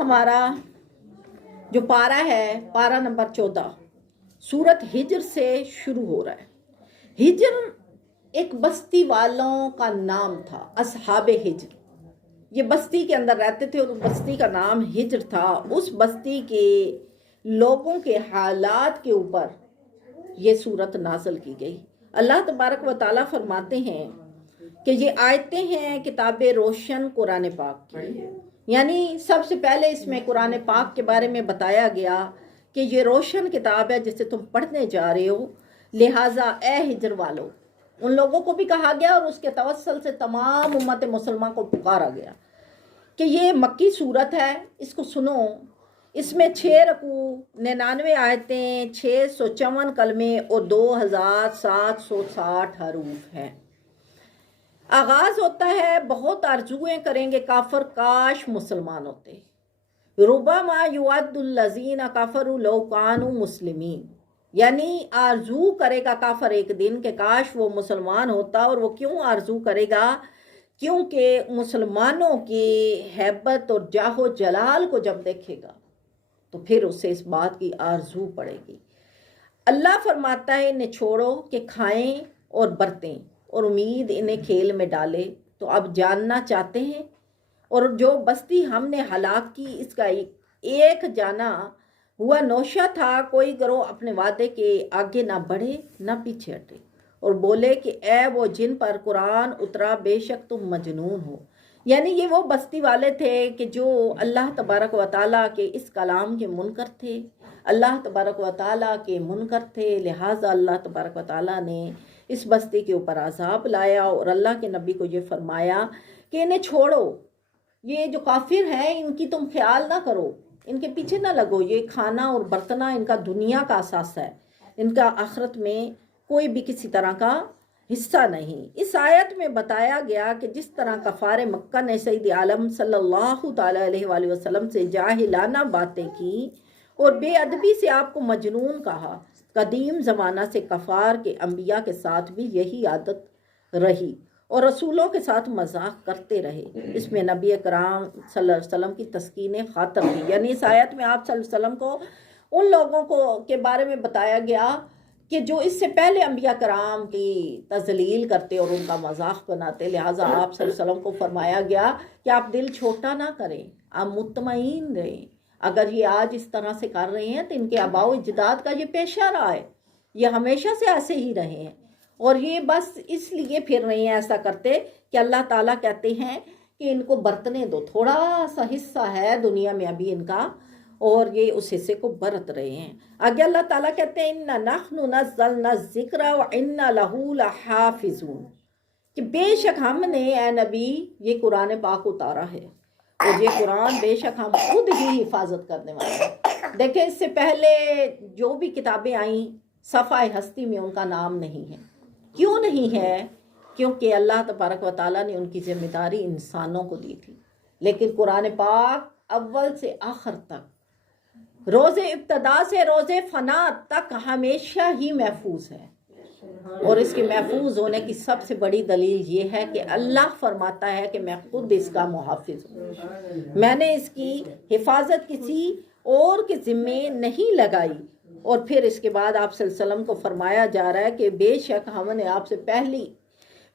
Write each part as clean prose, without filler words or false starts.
ہمارا جو پارہ ہے پارہ نمبر 14 سورت ہجر سے شروع ہو رہا ہے۔ ہجر ایک بستی والوں کا نام تھا، اصحاب ہجر۔ یہ بستی کے اندر رہتے تھے اور اس بستی کا نام ہجر تھا۔ اس بستی کے لوگوں کے حالات کے اوپر یہ سورت نازل کی گئی۔ اللہ تبارک و تعالیٰ فرماتے ہیں کہ یہ آیتیں ہیں کتاب روشن قرآن پاک کی، یعنی سب سے پہلے اس میں قرآن پاک کے بارے میں بتایا گیا کہ یہ روشن کتاب ہے جسے تم پڑھنے جا رہے ہو، لہٰذا اے ہجر والو، ان لوگوں کو بھی کہا گیا اور اس کے توسل سے تمام امت مسلمہ کو پکارا گیا کہ یہ مکی صورت ہے، اس کو سنو۔ اس میں 6 رکوع، 99 آیتیں، 654 کلمے اور 2760 حروف ہیں۔ آغاز ہوتا ہے بہت آرزویں کریں گے کافر کاش مسلمان ہوتے، ربما یود الذین کفروا لو کانوا مسلمین، یعنی آرزو کرے گا کافر ایک دن کہ کاش وہ مسلمان ہوتا۔ اور وہ کیوں آرزو کرے گا؟ کیونکہ مسلمانوں کی ہیبت اور جاہ و جلال کو جب دیکھے گا تو پھر اسے اس بات کی آرزو پڑے گی۔ اللہ فرماتا ہے انہیں چھوڑو کہ کھائیں اور برتیں، اور امید انہیں کھیل میں ڈالے۔ تو اب جاننا چاہتے ہیں؟ اور جو بستی ہم نے ہلاک کی اس کا ایک جانا ہوا نوشہ تھا، کوئی گروہ اپنے وعدے کے آگے نہ بڑھے نہ پیچھے ہٹے، اور بولے کہ اے وہ جن پر قرآن اترا بے شک تم مجنون ہو۔ یعنی یہ وہ بستی والے تھے کہ جو اللہ تبارک و تعالیٰ کے اس کلام کے منکر تھے، اللہ تبارک و تعالیٰ کے منکر تھے، لہٰذا اللہ تبارک و تعالیٰ نے اس بستی کے اوپر عذاب لایا اور اللہ کے نبی کو یہ فرمایا کہ انہیں چھوڑو، یہ جو کافر ہیں ان کی تم خیال نہ کرو، ان کے پیچھے نہ لگو، یہ کھانا اور برتنا ان کا دنیا کا اثاثہ ہے، ان کا آخرت میں کوئی بھی کسی طرح کا حصہ نہیں۔ اس آیت میں بتایا گیا کہ جس طرح کفار مکہ نے سید عالم صلی اللہ تعالیٰ علیہ وآلہ وسلم سے جاہلانہ باتیں کی اور بے ادبی سے آپ کو مجنون کہا، قدیم زمانہ سے کفار کے انبیاء کے ساتھ بھی یہی عادت رہی اور رسولوں کے ساتھ مذاق کرتے رہے۔ اس میں نبی کرام صلی اللہ علیہ وسلم کی تسکین خاطر تھی، یعنی اس آیت میں آپ صلی اللہ علیہ وسلم کو ان لوگوں کو کے بارے میں بتایا گیا کہ جو اس سے پہلے انبیاء کرام کی تذلیل کرتے اور ان کا مذاق بناتے، لہٰذا آپ صلی اللہ علیہ وسلم کو فرمایا گیا کہ آپ دل چھوٹا نہ کریں، آپ مطمئن رہیں۔ اگر یہ آج اس طرح سے کر رہے ہیں تو ان کے آباء و اجداد کا یہ پیشہ رہا ہے، یہ ہمیشہ سے ایسے ہی رہے ہیں، اور یہ بس اس لیے پھر نہیں ایسا کرتے کہ اللہ تعالیٰ کہتے ہیں کہ ان کو برتنے دو، تھوڑا سا حصہ ہے دنیا میں ابھی ان کا، اور یہ اس حصے کو برت رہے ہیں۔ آگے اللہ تعالیٰ کہتے ہیں اِنَّا نَحْنُ نَزَّلْنَا الذِّكْرَ وَإِنَّا لَهُ لَحَافِظُونَ، کہ بے شک ہم نے اے نبی یہ قرآن پاک اتارا ہے، اور یہ قرآن بے شک ہم خود ہی حفاظت کرنے والے ہیں۔ دیکھیں اس سے پہلے جو بھی کتابیں آئیں صفحہ ہستی میں ان کا نام نہیں ہے۔ کیوں نہیں ہے؟ کیونکہ اللہ تبارک و تعالیٰ نے ان کی ذمہ داری انسانوں کو دی تھی، لیکن قرآن پاک اول سے آخر تک، روز ابتدا سے روز فنا تک ہمیشہ ہی محفوظ ہے، اور اس کے محفوظ ہونے کی سب سے بڑی دلیل یہ ہے کہ اللہ فرماتا ہے کہ میں خود اس کا محافظ ہوں، میں نے اس کی حفاظت کسی اور کے ذمے نہیں لگائی۔ اور پھر اس کے بعد آپ صلی اللہ علیہ وسلم کو فرمایا جا رہا ہے کہ بے شک ہم نے آپ سے پہلی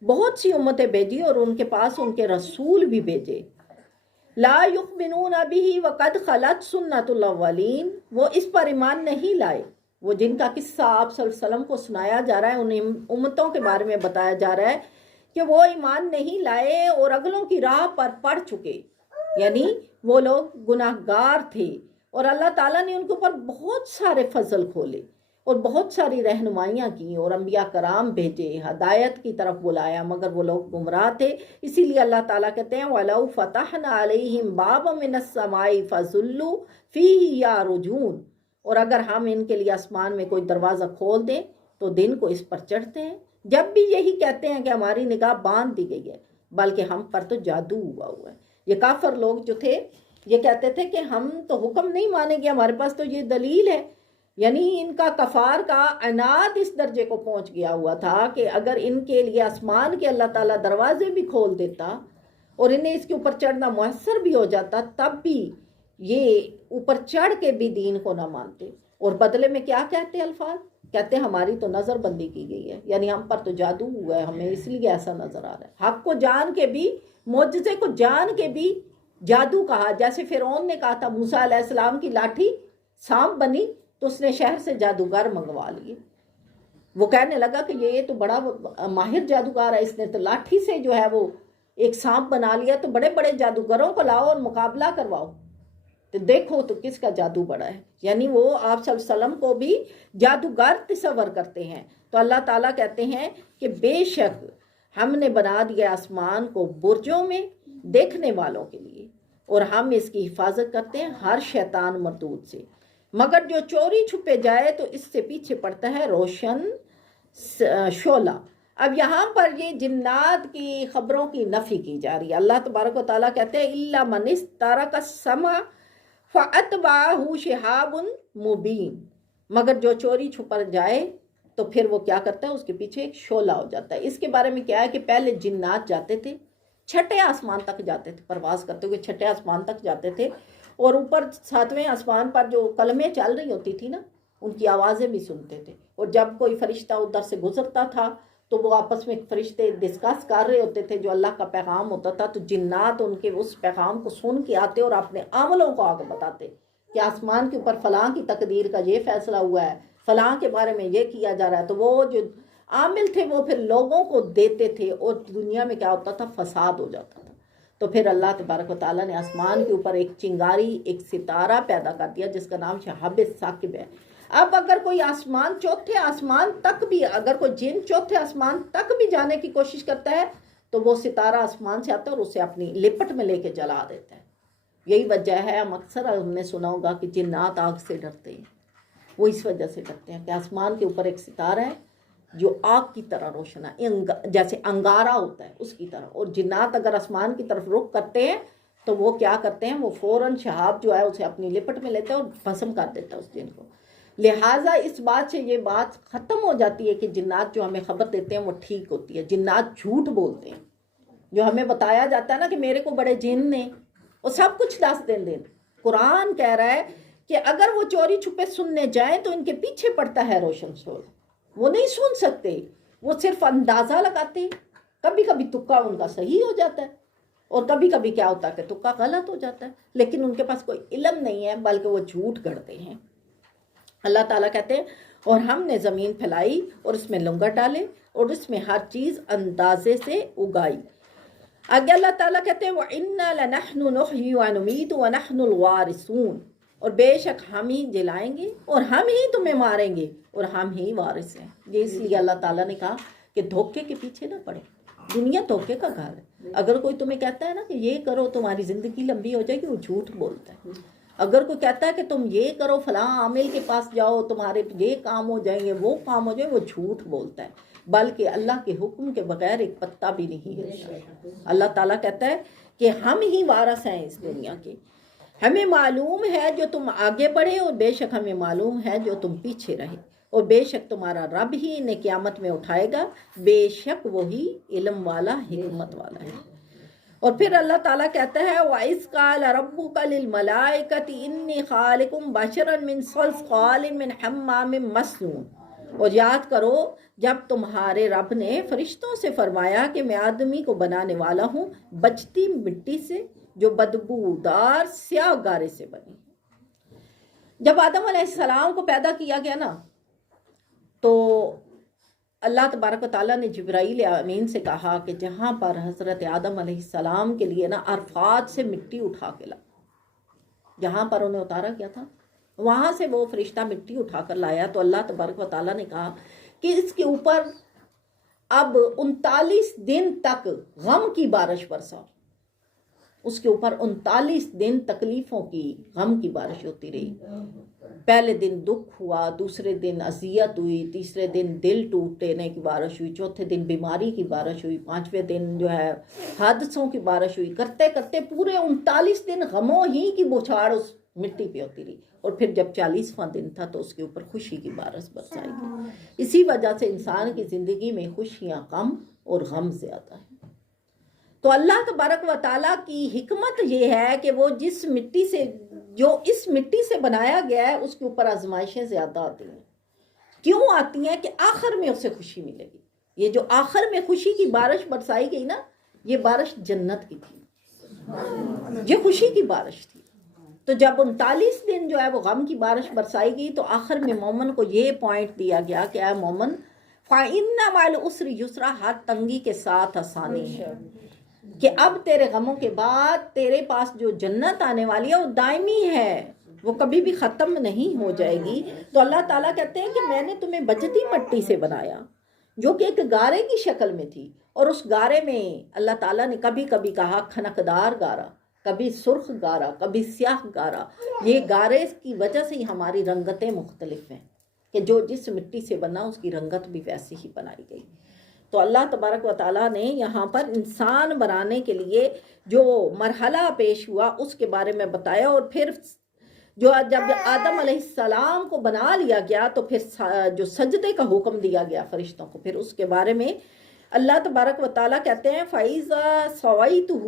بہت سی امتیں بھیجی اور ان کے پاس ان کے رسول بھی بھیجے، لا یؤمنون بہ وقد خلت سنت الاولین، وہ اس پر ایمان نہیں لائے، وہ جن کا قصہ آپ صلی اللہ علیہ وسلم کو سنایا جا رہا ہے، ان امتوں کے بارے میں بتایا جا رہا ہے کہ وہ ایمان نہیں لائے اور اگلوں کی راہ پر پڑ چکے، یعنی وہ لوگ گناہ گار تھے، اور اللہ تعالیٰ نے ان کے اوپر بہت سارے فضل کھولے اور بہت ساری رہنمائیاں کی اور انبیاء کرام بھیجے، ہدایت کی طرف بلایا، مگر وہ لوگ گمراہ تھے۔ اسی لیے اللہ تعالیٰ کہتے ہیں وَلَوْ فَتَحْنَا عَلَيْهِمْ بَابًا مِّنَ السَّمَاءِ فَظُلُّوا فِيهِ يَعْرُجُونَ، اور اگر ہم ان کے لیے آسمان میں کوئی دروازہ کھول دیں تو دن کو اس پر چڑھتے ہیں، جب بھی یہی کہتے ہیں کہ ہماری نگاہ باندھ دی گئی ہے، بلکہ ہم پر تو جادو ہوا ہے۔ یہ کافر لوگ جو تھے یہ کہتے تھے کہ ہم تو حکم نہیں مانیں گے، ہمارے پاس تو یہ دلیل ہے، یعنی ان کا کفار کا عناد اس درجے کو پہنچ گیا ہوا تھا کہ اگر ان کے لیے آسمان کے اللہ تعالیٰ دروازے بھی کھول دیتا اور انہیں اس کے اوپر چڑھنا میسر بھی ہو جاتا، تب بھی یہ اوپر چڑھ کے بھی دین کو نہ مانتے، اور بدلے میں کیا کہتے الفاظ کہتے ہیں ہماری تو نظر بندی کی گئی ہے، یعنی ہم پر تو جادو ہوا ہے، ہمیں اس لیے ایسا نظر آ رہا ہے۔ حق کو جان کے بھی، معجزے کو جان کے بھی جادو کہا، جیسے فرعون نے کہا تھا موسیٰ علیہ السلام کی لاٹھی سانپ بنی تو اس نے شہر سے جادوگر منگوا لیے، وہ کہنے لگا کہ یہ تو بڑا ماہر جادوگر ہے، اس نے تو لاٹھی سے جو ہے وہ ایک سانپ بنا لیا، تو بڑے بڑے جادوگروں کو لاؤ اور مقابلہ کرواؤ تو دیکھو تو کس کا جادو بڑا ہے۔ یعنی وہ آپ صلی اللہ علیہ وسلم کو بھی جادوگر تصور کرتے ہیں۔ تو اللہ تعالیٰ کہتے ہیں کہ بے شک ہم نے بنا دیا آسمان کو برجوں میں دیکھنے والوں کے لیے، اور ہم اس کی حفاظت کرتے ہیں ہر شیطان مردود سے، مگر جو چوری چھپے جائے تو اس سے پیچھے پڑتا ہے روشن شعلہ۔ اب یہاں پر یہ جنات کی خبروں کی نفی کی جا رہی ہے۔ اللہ تبارک و تعالیٰ کہتے ہیں اِلَّا مَنِ اسْتَرَقَ السَّمْعَ فَأَتْبَعَهُ شِهَابٌ مُبِينٌ، مگر جو چوری چھپر جائے تو پھر وہ کیا کرتا ہے، اس کے پیچھے ایک شعلہ ہو جاتا ہے۔ اس کے بارے میں کیا ہے کہ پہلے جنات جاتے تھے، چھٹے آسمان تک جاتے تھے، پرواز کرتے ہوئے چھٹے آسمان تک جاتے تھے، اور اوپر ساتویں آسمان پر جو کلمیں چل رہی ہوتی تھی نا، ان کی آوازیں بھی سنتے تھے، اور جب کوئی فرشتہ ادھر سے گزرتا تھا تو وہ آپس میں فرشتے ڈسکس کر رہے ہوتے تھے جو اللہ کا پیغام ہوتا تھا، تو جنات ان کے اس پیغام کو سن کے آتے اور اپنے عملوں کو آگے بتاتے کہ آسمان کے اوپر فلاں کی تقدیر کا یہ فیصلہ ہوا ہے، فلاں کے بارے میں یہ کیا جا رہا ہے، تو وہ جو عامل تھے وہ پھر لوگوں کو دیتے تھے، اور دنیا میں کیا ہوتا تھا، فساد ہو جاتا تھا۔ تو پھر اللہ تبارک و تعالیٰ نے آسمان کے اوپر ایک چنگاری، ایک ستارہ پیدا کر دیا جس کا نام شہاب ثاقب ہے۔ اب اگر کوئی آسمان، چوتھے آسمان تک بھی، اگر کوئی جن چوتھے آسمان تک بھی جانے کی کوشش کرتا ہے تو وہ ستارہ آسمان سے آتا ہے اور اسے اپنی لپٹ میں لے کے جلا دیتا ہے۔ یہی وجہ ہے، ہم نے سنا ہوگا کہ جنات آگ سے ڈرتے ہیں، وہ اس وجہ سے ڈرتے ہیں کہ آسمان کے اوپر ایک ستارہ ہے جو آگ کی طرح روشن ہے، جیسے انگارہ ہوتا ہے اس کی طرح، اور جنات اگر آسمان کی طرف رخ کرتے ہیں تو وہ کیا کرتے ہیں، وہ فوراً شہاب جو ہے اسے اپنی لپٹ میں لیتے ہیں اور بھسم کر دیتا ہے اس جن کو۔ لہٰذا اس بات سے یہ بات ختم ہو جاتی ہے کہ جنات جو ہمیں خبر دیتے ہیں وہ ٹھیک ہوتی ہے، جنات جھوٹ بولتے ہیں۔ جو ہمیں بتایا جاتا ہے نا کہ میرے کو بڑے جن نے، وہ سب کچھ دس دن قرآن کہہ رہا ہے کہ اگر وہ چوری چھپے سننے جائیں تو ان کے پیچھے پڑتا ہے روشن شعلہ، وہ نہیں سن سکتے، وہ صرف اندازہ لگاتے ہیں، کبھی کبھی تکا ان کا صحیح ہو جاتا ہے اور کبھی کبھی کیا ہوتا ہے کہ تکا غلط ہو جاتا ہے، لیکن ان کے پاس کوئی علم نہیں ہے بلکہ وہ جھوٹ گڑھتے ہیں۔ اللہ تعالیٰ کہتے ہیں اور ہم نے زمین پھیلائی اور اس میں لنگر ڈالے اور اس میں ہر چیز اندازے سے اگائی۔ آگے اللہ تعالیٰ کہتے ہیں وَإِنَّا لَنَحْنُ نُحْيِي وَنُمِيتُ وَنَحْنُ الْوَارِثُونَ، اور بے شک ہم ہی جلائیں گے اور ہم ہی تمہیں ماریں گے اور ہم ہی وارث ہیں۔ یہ اس لیے اللہ تعالیٰ نے کہا کہ دھوکے کے پیچھے نہ پڑے، دنیا دھوکے کا گھر ہے۔ اگر کوئی تمہیں کہتا ہے نا کہ یہ کرو تمہاری زندگی لمبی ہو جائے گی، وہ جھوٹ بولتا ہے۔ اگر کوئی کہتا ہے کہ تم یہ کرو فلاں عامل کے پاس جاؤ تمہارے یہ کام ہو جائیں گے، وہ کام ہو جائیں گے، وہ جھوٹ بولتا ہے، بلکہ اللہ کے حکم کے بغیر ایک پتا بھی نہیں ہلتا۔ اللہ تعالیٰ کہتا ہے کہ ہم ہی وارث ہیں اس دنیا کے، ہمیں معلوم ہے جو تم آگے بڑھے اور بے شک ہمیں معلوم ہے جو تم پیچھے رہے، اور بے شک تمہارا رب ہی انہیں قیامت میں اٹھائے گا، بے شک وہی علم والا حکمت والا ہے۔ اور پھر اللہ تعالیٰ کہتا ہے وَإِذْ قَالَ رَبُّكَ لِلْمَلَائِكَةِ إِنِّي خَالِقٌ بَشَرًا مِّن صَلْصَالٍ مِّنْ حَمَّامٍ مَّسْنُونٍ، اور یاد کرو جب تمہارے رب نے فرشتوں سے فرمایا کہ میں آدمی کو بنانے والا ہوں بجتی مٹی سے جو بدبودار سیاہ گارے سے بنی۔ جب آدم علیہ السلام کو پیدا کیا گیا نا تو اللہ تبارک و تعالیٰ نے جبرائیل امین سے کہا کہ جہاں پر حضرت آدم علیہ السلام کے لیے نا عرفات سے مٹی اٹھا کے لا، جہاں پر انہیں اتارا گیا تھا وہاں سے وہ فرشتہ مٹی اٹھا کر لایا، تو اللہ تبارک و تعالیٰ نے کہا کہ اس کے اوپر اب 39 دن تک غم کی بارش برسا، اس کے اوپر 39 دن تکلیفوں کی، غم کی بارش ہوتی رہی۔ پہلے دن دکھ ہوا، دوسرے دن اذیت ہوئی، تیسرے دن دل ٹوٹنے کی بارش ہوئی، چوتھے دن بیماری کی بارش ہوئی، پانچویں دن جو ہے حادثوں کی بارش ہوئی، کرتے کرتے پورے 39 دن غموں ہی کی بوچھاڑ اس مٹی پہ ہوتی رہی، اور پھر جب 40واں دن تھا تو اس کے اوپر خوشی کی بارش برسائی گئی۔ اسی وجہ سے انسان کی زندگی میں خوشیاں کم اور غم زیادہ ہیں۔ تو اللہ تبارک و تعالیٰ کی حکمت یہ ہے کہ وہ جس مٹی سے جو اس مٹی سے بنایا گیا ہے اس کے اوپر آزمائشیں زیادہ آتی ہیں. کیوں آتی ہیں؟ کہ آخر میں اسے خوشی ملے گی. یہ جو آخر میں خوشی کی بارش برسائی گئی نا، یہ بارش جنت کی تھی، یہ خوشی کی بارش تھی. تو جب 39 دن جو ہے وہ غم کی بارش برسائی گئی، تو آخر میں مومن کو یہ پوائنٹ دیا گیا کہ اے مومن، فَإِنَّ مَعَ الْعُسْرِ يُسْرًا، ہر تنگی کے ساتھ آسانی ہے. کہ اب تیرے غموں کے بعد تیرے پاس جو جنت آنے والی ہے وہ دائمی ہے، وہ کبھی بھی ختم نہیں ہو جائے گی. تو اللہ تعالیٰ کہتے ہیں کہ میں نے تمہیں بجتی مٹی سے بنایا جو کہ ایک گارے کی شکل میں تھی، اور اس گارے میں اللہ تعالیٰ نے کبھی کبھی کہا کھنکدار گارا، کبھی سرخ گارا، کبھی سیاہ گارا. یہ گارے کی وجہ سے ہی ہماری رنگتیں مختلف ہیں، کہ جو جس مٹی سے بنا اس کی رنگت بھی ویسی ہی بنائی گئی. تو اللہ تبارک و تعالیٰ نے یہاں پر انسان بنانے کے لیے جو مرحلہ پیش ہوا اس کے بارے میں بتایا. اور پھر جو جب آدم علیہ السلام کو بنا لیا گیا تو پھر جو سجدے کا حکم دیا گیا فرشتوں کو، پھر اس کے بارے میں اللہ تبارک و تعالیٰ کہتے ہیں فَإِذَا سَوَيْتُهُ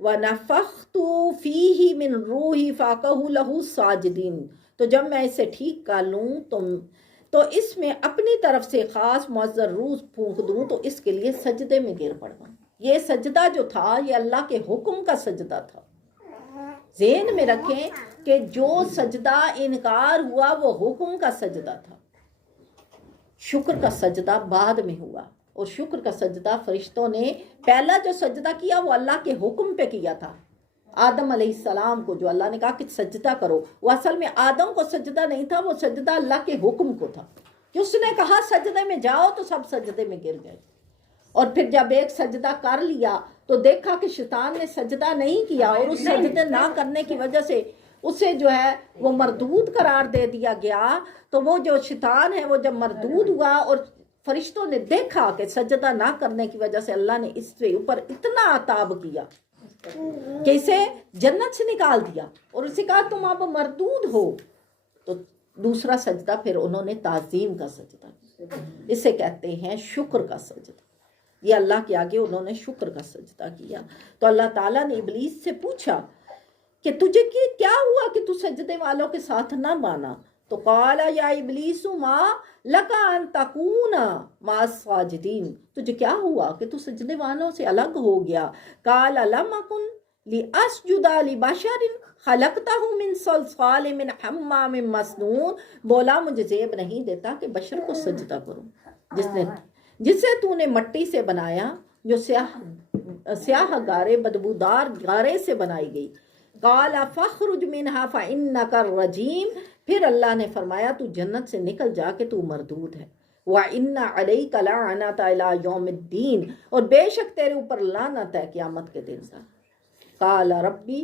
وَنَفَخْتُ فِيهِ مِن رُوحِي فَقَعُوا لَهُ سَاجِدِينَ، تو جب میں اسے ٹھیک کر لوں تو اس میں اپنی طرف سے خاص معزز روح پھونک دوں تو اس کے لیے سجدے میں گر پڑنا. یہ سجدہ جو تھا یہ اللہ کے حکم کا سجدہ تھا. ذہن میں رکھیں کہ جو سجدہ انکار ہوا وہ حکم کا سجدہ تھا. شکر کا سجدہ بعد میں ہوا، اور شکر کا سجدہ فرشتوں نے پہلا جو سجدہ کیا وہ اللہ کے حکم پہ کیا تھا. آدم علیہ السلام کو جو اللہ نے کہا کہ سجدہ کرو، وہ اصل میں آدم کو سجدہ نہیں تھا، وہ سجدہ اللہ کے حکم کو تھا کہ اس نے کہا سجدے میں جاؤ تو سب سجدے میں گر گئے. اور پھر جب ایک سجدہ کر لیا تو دیکھا کہ شیطان نے سجدہ نہیں کیا، اور اس سجدے نہ کرنے کی وجہ سے اسے جو ہے وہ مردود قرار دے دیا گیا. تو وہ جو شیطان ہے وہ جب مردود ہوا اور فرشتوں نے دیکھا کہ سجدہ نہ کرنے کی وجہ سے اللہ نے اس کے اوپر اتنا عذاب کیا کہ اسے جنت سے نکال دیا اور اسے کہا تم اب مردود ہو. تو دوسرا سجدہ پھر انہوں نے تعظیم کا سجدہ کیا، اسے کہتے ہیں شکر کا سجدہ. یہ اللہ کے آگے انہوں نے شکر کا سجدہ کیا. تو اللہ تعالیٰ نے ابلیس سے پوچھا کہ تجھے کیا ہوا کہ تو سجدے والوں کے ساتھ نہ مانا؟ تو قال یا ابلیس ما لک ان تکون مع الساجدین، تجھے کیا ہوا کہ تو سجدے والوں سے الگ ہو گیا؟ قال لم اکن لاسجد لبشر خلقتہ من صلصال من حمام مسنون، بولا مجھے زیب نہیں دیتا کہ بشر کو سجدہ کروں جسے تو نے مٹی سے بنایا، جو سیاہ گارے بدبودار گارے سے بنائی گئی. قال فاخرج منها فانک الرجیم، پھر اللہ نے فرمایا تو جنت سے نکل جا کہ تو مردود ہے. وَإِنَّ عَلَيْكَ لَعْنَةَ إِلَىٰ يَوْمِ الدِّينِ، اور بے شک تیرے اوپر لعنت ہے قیامت کے دن کا. قال ربی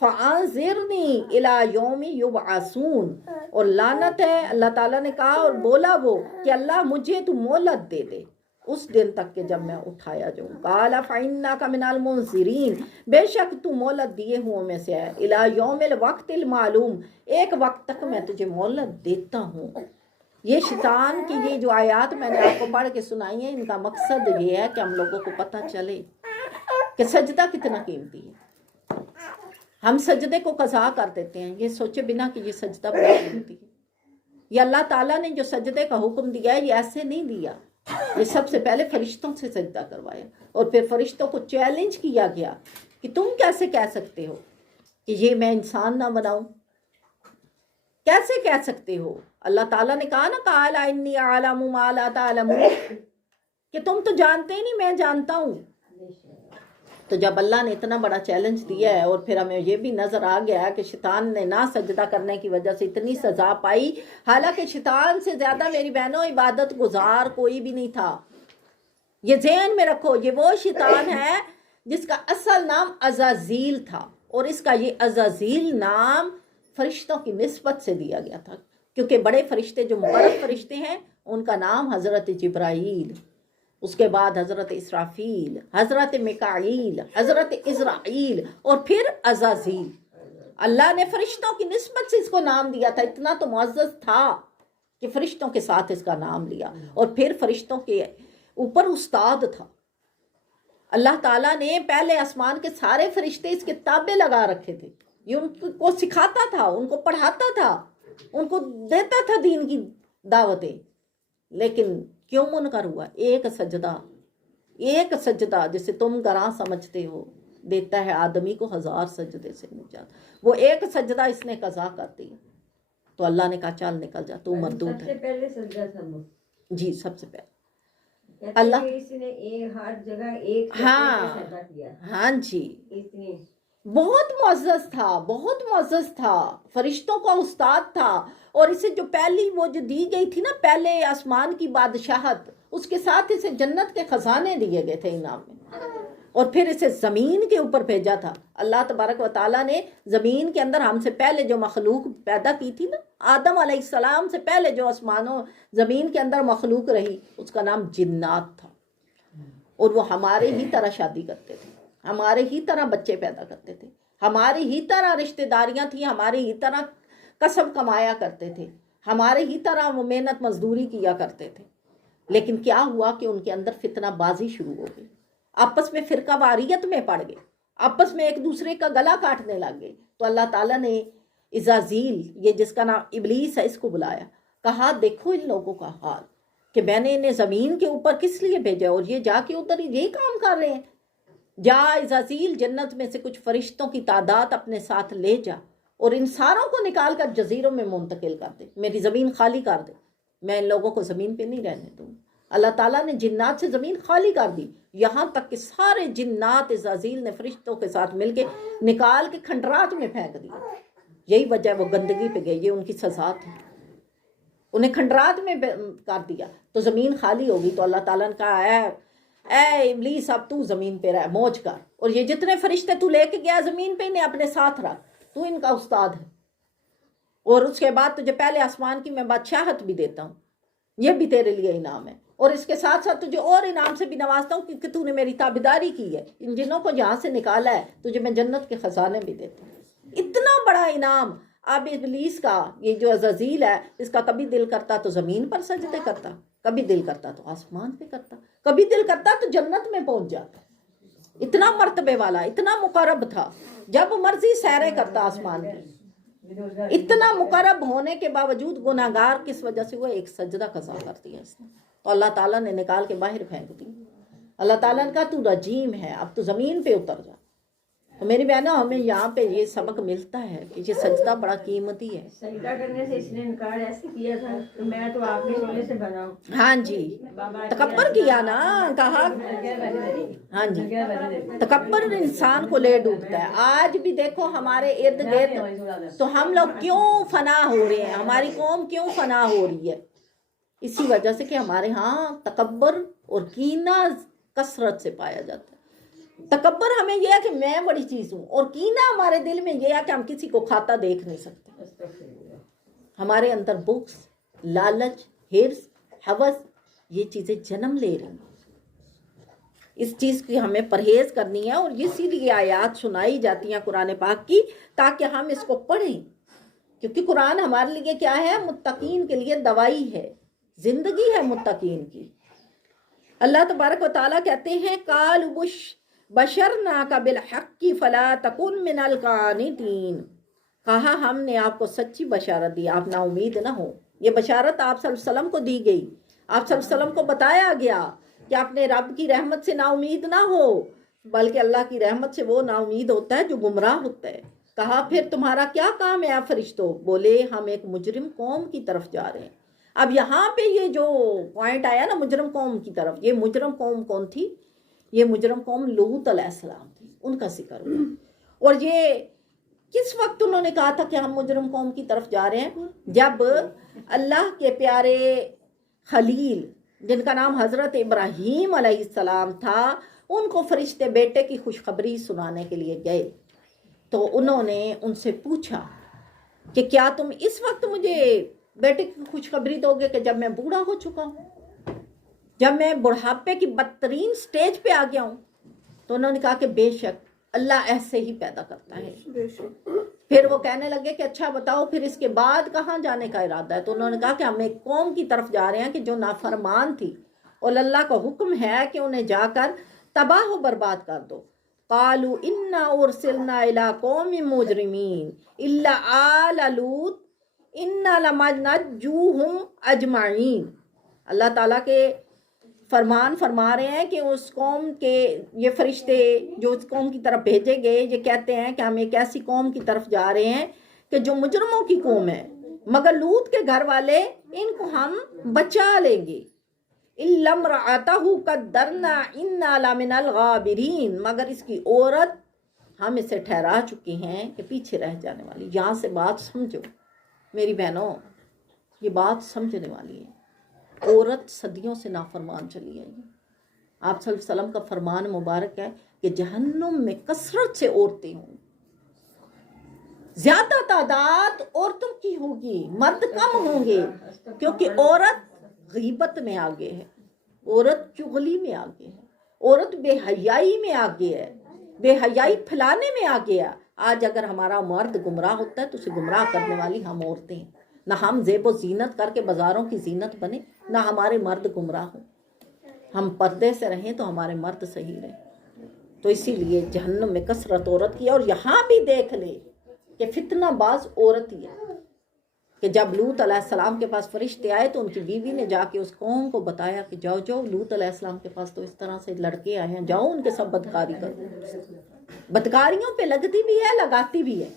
فَأَنظِرْنِي إِلَىٰ يَوْمِ يُبْعَثُونَ، اور لعنت ہے اللہ تعالیٰ نے کہا اور بولا وہ کہ اللہ مجھے تو مہلت دے دے اس دن تک کہ جب میں اٹھایا جاؤں. قال فَإِنَّكَ مِنَ الْمُنظِرِينَ، بے شک تو مہلت دیے ہوں میں سے ہے. إِلَىٰ يَوْمِ الْوَقْتِ الْمَعْلُومِ، ایک وقت تک میں تجھے مہلت دیتا ہوں. یہ شیطان کی یہ جو آیات میں نے آپ کو پڑھ کے سنائی ہیں، ان کا مقصد یہ ہے کہ ہم لوگوں کو پتہ چلے کہ سجدہ کتنا قیمتی ہے. ہم سجدے کو قضا کر دیتے ہیں یہ سوچے بنا کہ یہ سجدہ بڑا قیمتی ہے. یہ اللہ تعالیٰ نے جو سجدے کا حکم دیا ہے یہ ایسے نہیں دیا، یہ سب سے پہلے فرشتوں سے سجدہ کروایا، اور پھر فرشتوں کو چیلنج کیا گیا کہ تم کیسے کہہ سکتے ہو کہ یہ میں انسان نہ بناؤں، کیسے کہہ سکتے ہو؟ اللہ تعالیٰ نے کہا نا قال انی اعلم ما لا تعلمون، کہ تم تو جانتے ہی نہیں میں جانتا ہوں. تو جب اللہ نے اتنا بڑا چیلنج دیا ہے اور پھر ہمیں یہ بھی نظر آ گیا ہے کہ شیطان نے نہ سجدہ کرنے کی وجہ سے اتنی سزا پائی، حالانکہ شیطان سے زیادہ میری بہنوں عبادت گزار کوئی بھی نہیں تھا. یہ ذہن میں رکھو، یہ وہ شیطان ہے جس کا اصل نام عزازیل تھا، اور اس کا یہ عزازیل نام فرشتوں کی نسبت سے دیا گیا تھا، کیونکہ بڑے فرشتے جو مقرب فرشتے ہیں ان کا نام حضرت جبرائیل، اس کے بعد حضرت اسرافیل، حضرت میکائیل، حضرت عزرائیل، اور پھر عزازیل. اللہ نے فرشتوں کی نسبت سے اس کو نام دیا تھا، اتنا تو معزز تھا کہ فرشتوں کے ساتھ اس کا نام لیا. اور پھر فرشتوں کے اوپر استاد تھا. اللہ تعالیٰ نے پہلے آسمان کے سارے فرشتے اس کے تابع لگا رکھے تھے، یہ ان کو سکھاتا تھا، ان کو پڑھاتا تھا، ان کو دیتا تھا دین کی دعوتیں، لیکن کیوں منکر ہوا؟ ایک سجدہ جسے تم گراں سمجھتے ہو دیتا ہے آدمی کو 1000 سجدے سے نجات، وہ ایک سجدہ اس نے قضا کر دی تو اللہ نے کہا چل نکل جا، تو مردود ہے۔ سب سے پہلے سجدہ تھا وہ، جی سب سے پہلے کہتے اللہ، ہیں کہ اس نے ایک ہر جگہ ایک ہاں سجدہ کیا، ہاں جی، اتنی بہت معزز تھا، بہت معزز تھا، فرشتوں کا استاد تھا، اور اسے جو پہلی وہ جو دی گئی تھی نا پہلے آسمان کی بادشاہت، اس کے ساتھ اسے جنت کے خزانے دیے گئے تھے انعام میں، اور پھر اسے زمین کے اوپر بھیجا تھا۔ اللہ تبارک و تعالیٰ نے زمین کے اندر ہم سے پہلے جو مخلوق پیدا کی تھی نا، آدم علیہ السلام سے پہلے جو آسمانوں زمین کے اندر مخلوق رہی، اس کا نام جنات تھا، اور وہ ہمارے ہی طرح شادی کرتے تھے، ہمارے ہی طرح بچے پیدا کرتے تھے، ہماری ہی طرح رشتہ داریاں تھیں، ہماری ہی طرح کسب کمایا کرتے تھے، ہمارے ہی طرح وہ محنت مزدوری کیا کرتے تھے۔ لیکن کیا ہوا کہ ان کے اندر فتنہ بازی شروع ہو گئی، آپس میں فرقہ واریت میں پڑ گئے، آپس میں ایک دوسرے کا گلا کاٹنے لگ گئے۔ تو اللہ تعالیٰ نے عزازیل، یہ جس کا نام ابلیس ہے، اس کو بلایا، کہا دیکھو ان لوگوں کا حال کہ میں نے انہیں زمین کے اوپر کس لیے بھیجا، اور یہ جا کے ادھر یہی کام کر رہے ہیں۔ جا عزازیل، جنت میں سے کچھ فرشتوں کی تعداد اپنے ساتھ لے جا، اور ان ساروں کو نکال کر جزیروں میں منتقل کر دے، میری زمین خالی کر دے، میں ان لوگوں کو زمین پہ نہیں رہنے دوں۔ اللہ تعالیٰ نے جنات سے زمین خالی کر دی، یہاں تک کہ سارے جنات عزازیل نے فرشتوں کے ساتھ مل کے نکال کے کھنڈرات میں پھینک دیا۔ یہی وجہ ہے وہ گندگی پہ گئے، یہ ان کی سزا تھی، انہیں کھنڈرات میں کر دیا تو زمین خالی ہوگی۔ تو اللہ تعالیٰ نے کہا اے ابلیس اب تو زمین پہ رہ، موج کر، اور یہ جتنے فرشتے تو لے کے گیا زمین پہ انہیں اپنے ساتھ رکھ، تو ان کا استاد ہے، اور اس کے بعد تجھے پہلے آسمان کی میں بادشاہت بھی دیتا ہوں، یہ بھی تیرے لیے انعام ہے، اور اس کے ساتھ ساتھ تجھے اور انعام سے بھی نوازتا ہوں کیونکہ تو نے میری تابعداری کی ہے، ان جنوں کو جہاں سے نکالا ہے تجھے میں جنت کے خزانے بھی دیتا ہوں۔ اتنا بڑا انعام۔ اب ابلیس کا یہ جو عزازیل ہے، اس کا کبھی دل کرتا تو زمین پر سجدے کرتا، کبھی دل کرتا تو آسمان پہ کرتا، کبھی دل کرتا تو جنت میں پہنچ جاتا۔ اتنا مرتبے والا، اتنا مقرب تھا، جب مرضی سیرے کرتا آسمان کی۔ اتنا مقرب ہونے کے باوجود گناہگار کس وجہ سے ہوا؟ ایک سجدہ قضا کر دیا اس نے، تو اللہ تعالیٰ نے نکال کے باہر پھینک دی۔ اللہ تعالیٰ نے کہا تو رجیم ہے، اب تو زمین پہ اتر جا۔ تو میری بہنوں، ہمیں یہاں پہ یہ سبق ملتا ہے کہ یہ سجدہ بڑا قیمتی ہے۔ سجدہ کرنے سے اس نے انکار ایسے کیا تھا کہ میں تو آپ کے سونے سے بنا ہوں۔ ہاں جی، تکبر کیا نا، کہا ہاں جی، تکبر انسان کو لے ڈوبتا ہے۔ آج بھی دیکھو ہمارے ارد گرد تو ہم لوگ کیوں فنا ہو رہے ہیں، ہماری قوم کیوں فنا ہو رہی ہے؟ اسی وجہ سے کہ ہمارے ہاں تکبر اور کینہ کثرت سے پایا جاتا ہے۔ تکبر ہمیں یہ ہے کہ میں بڑی چیز ہوں، اور کینہ ہمارے دل میں یہ ہے کہ ہم کسی کو کھاتا دیکھ نہیں سکتے۔ ہمارے اندر بغض، لالچ، حرص، ہوس، یہ چیزیں جنم لے رہی ہیں۔ اس چیز کی ہمیں پرہیز کرنی ہے، اور اسی لیے آیات سنائی جاتی ہیں قرآن پاک کی، تاکہ ہم اس کو پڑھیں، کیونکہ قرآن ہمارے لیے کیا ہے؟ متقین کے لیے دوائی ہے، زندگی ہے متقین کی۔ اللہ تبارک و تعالیٰ کہتے ہیں قالوا بشرناک بالحق فلا تکن من القانطین، کہا ہم نے آپ کو سچی بشارت دی، آپ نا امید نہ ہو۔ یہ بشارت آپ صلی اللہ علیہ وسلم کو دی گئی، آپ صلی اللہ علیہ وسلم کو بتایا گیا کہ اپنے رب کی رحمت سے نا امید نہ ہو، بلکہ اللہ کی رحمت سے وہ نا امید ہوتا ہے جو گمراہ ہوتا ہے۔ کہا پھر تمہارا کیا کام ہے آپ فرشتوں؟ بولے ہم ایک مجرم قوم کی طرف جا رہے ہیں۔ اب یہاں پہ یہ جو پوائنٹ آیا نا مجرم قوم کی طرف، یہ مجرم قوم کون تھی؟ یہ مجرم قوم لوط علیہ السلام تھی، ان کا ذکر ہوا۔ اور یہ کس وقت انہوں نے کہا تھا کہ ہم مجرم قوم کی طرف جا رہے ہیں؟ جب اللہ کے پیارے خلیل جن کا نام حضرت ابراہیم علیہ السلام تھا، ان کو فرشتے بیٹے کی خوشخبری سنانے کے لیے گئے، تو انہوں نے ان سے پوچھا کہ کیا تم اس وقت مجھے بیٹے کی خوشخبری دو گے کہ جب میں بوڑھا ہو چکا ہوں، جب میں بڑھاپے کی بدترین سٹیج پہ آ گیا ہوں؟ تو انہوں نے کہا کہ بے شک اللہ ایسے ہی پیدا کرتا ہے۔ پھر وہ کہنے لگے کہ اچھا بتاؤ پھر اس کے بعد کہاں جانے کا ارادہ ہے؟ تو انہوں نے کہا کہ ہم ایک قوم کی طرف جا رہے ہیں کہ جو نافرمان تھی، اور اللہ کا حکم ہے کہ انہیں جا کر تباہ و برباد کر دو۔ قالوا انا ارسلنا الى قوم مجرمین الا آل لوط انا لمنجوہم اجمعین. اللہ تعالیٰ کے فرمان فرما رہے ہیں کہ اس قوم کے یہ فرشتے جو اس قوم کی طرف بھیجے گئے یہ کہتے ہیں کہ ہم ایک ایسی قوم کی طرف جا رہے ہیں کہ جو مجرموں کی قوم ہے، مگر لوط کے گھر والے ان کو ہم بچا لیں گے. الا امرأتہ قدرنا انا لمن الغابرین، مگر اس کی عورت ہم اسے ٹھہرا چکے ہیں کہ پیچھے رہ جانے والی. یہاں سے بات سمجھو میری بہنوں، یہ بات سمجھنے والی ہے. عورت صدیوں سے نافرمان چلی آئی ہے. آپ صلی اللہ علیہ وسلم کا فرمان مبارک ہے کہ جہنم میں کثرت سے عورتیں ہوں، زیادہ تعداد عورتوں کی ہوگی، مرد کم ہوں گے، کیونکہ عورت غیبت میں آگے ہے، عورت چغلی میں آگے ہے، عورت بے حیائی میں آگے ہے، بے حیائی پھیلانے میں آگے ہے. آج اگر ہمارا مرد گمراہ ہوتا ہے تو اسے گمراہ کرنے والی ہم عورتیں ہیں. نہ ہم زیب و زینت کر کے بازاروں کی زینت بنے، نہ ہمارے مرد گمراہ ہوں. ہم پردے سے رہیں تو ہمارے مرد صحیح رہیں. تو اسی لیے جہنم میں کثرت عورت کی ہے. اور یہاں بھی دیکھ لے کہ فتنہ باز عورت ہی ہے کہ جب لوط علیہ السلام کے پاس فرشتے آئے تو ان کی بیوی نے جا کے اس قوم کو بتایا کہ جاؤ جاؤ لوط علیہ السلام کے پاس تو اس طرح سے لڑکے آئے ہیں، جاؤ ان کے سب بدکاری کرو. بدکاریوں پہ لگتی بھی ہے، لگاتی بھی ہے.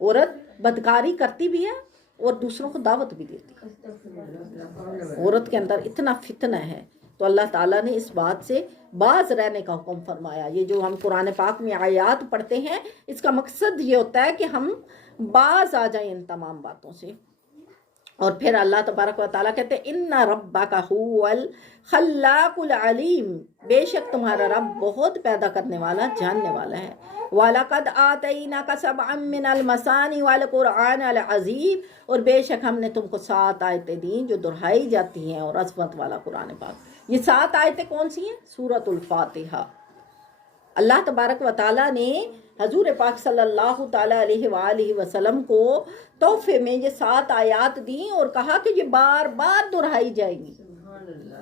عورت بدکاری کرتی بھی ہے اور دوسروں کو دعوت بھی دیتی ہے. عورت کے اندر اتنا فتنہ ہے. تو اللہ تعالیٰ نے اس بات سے باز رہنے کا حکم فرمایا. یہ جو ہم قرآن پاک میں آیات پڑھتے ہیں اس کا مقصد یہ ہوتا ہے کہ ہم باز آ جائیں ان تمام باتوں سے. اور پھر اللہ تبارک و تعالیٰ کہتے ہیں ان ربک هو الخلاق العلیم، بے شک تمہارا رب بہت پیدا کرنے والا، جاننے والا ہے. وَلَقَدْ آتَيْنَاكَ سَبْعًا مِّنَ الْمَثَانِي وَالْقُرْآنَ الْعَظِيمَ، اور بے شک ہم نے تم کو 7 آیتیں دیں جو دہرائی جاتی ہیں، اور عظمت والا قرآن پاک. یہ 7 آیتیں کون سی ہیں؟ سورۃ الفاتحہ. اللہ تبارک و تعالیٰ نے حضور پاک صلی اللہ تعالیٰ علیہ وآلہ وسلم کو تحفے میں یہ 7 آیات دیں اور کہا کہ یہ بار بار دہرائی جائیں گی.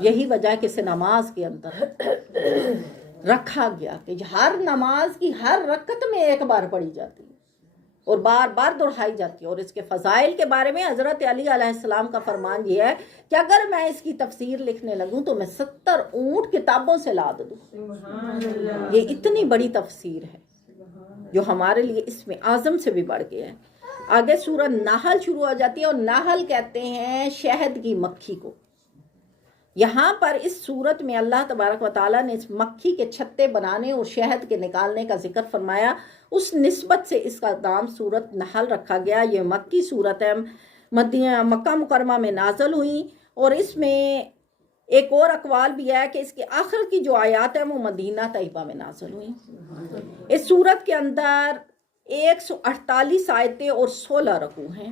یہی وجہ ہے کہ اسے نماز کے اندر رکھا گیا کہ ہر نماز کی ہر رکعت میں ایک بار پڑھی جاتی ہے اور بار بار دہرائی جاتی ہے. اور اس کے فضائل کے بارے میں حضرت علی علیہ السلام کا فرمان یہ ہے کہ اگر میں اس کی تفسیر لکھنے لگوں تو میں 70 اونٹ کتابوں سے لاد دوں. یہ اتنی بڑی تفسیر ہے جو ہمارے لیے اس میں اعظم سے بھی بڑھ گیا ہے. آگے سورہ نحل شروع ہو جاتی ہے اور نحل کہتے ہیں شہد کی مکھی کو. یہاں پر اس صورت میں اللہ تبارک و تعالیٰ نے اس مکھی کے چھتے بنانے اور شہد کے نکالنے کا ذکر فرمایا. اس نسبت سے اس کا نام سورت نحل رکھا گیا. یہ مکی صورت ہے، مکہ مکرمہ میں نازل ہوئی. اور اس میں ایک اور اقوال بھی ہے کہ اس کے آخر کی جو آیات ہیں وہ مدینہ طیبہ میں نازل ہوئی. اس صورت کے اندر 148 آیتیں اور 16 رکوع ہیں.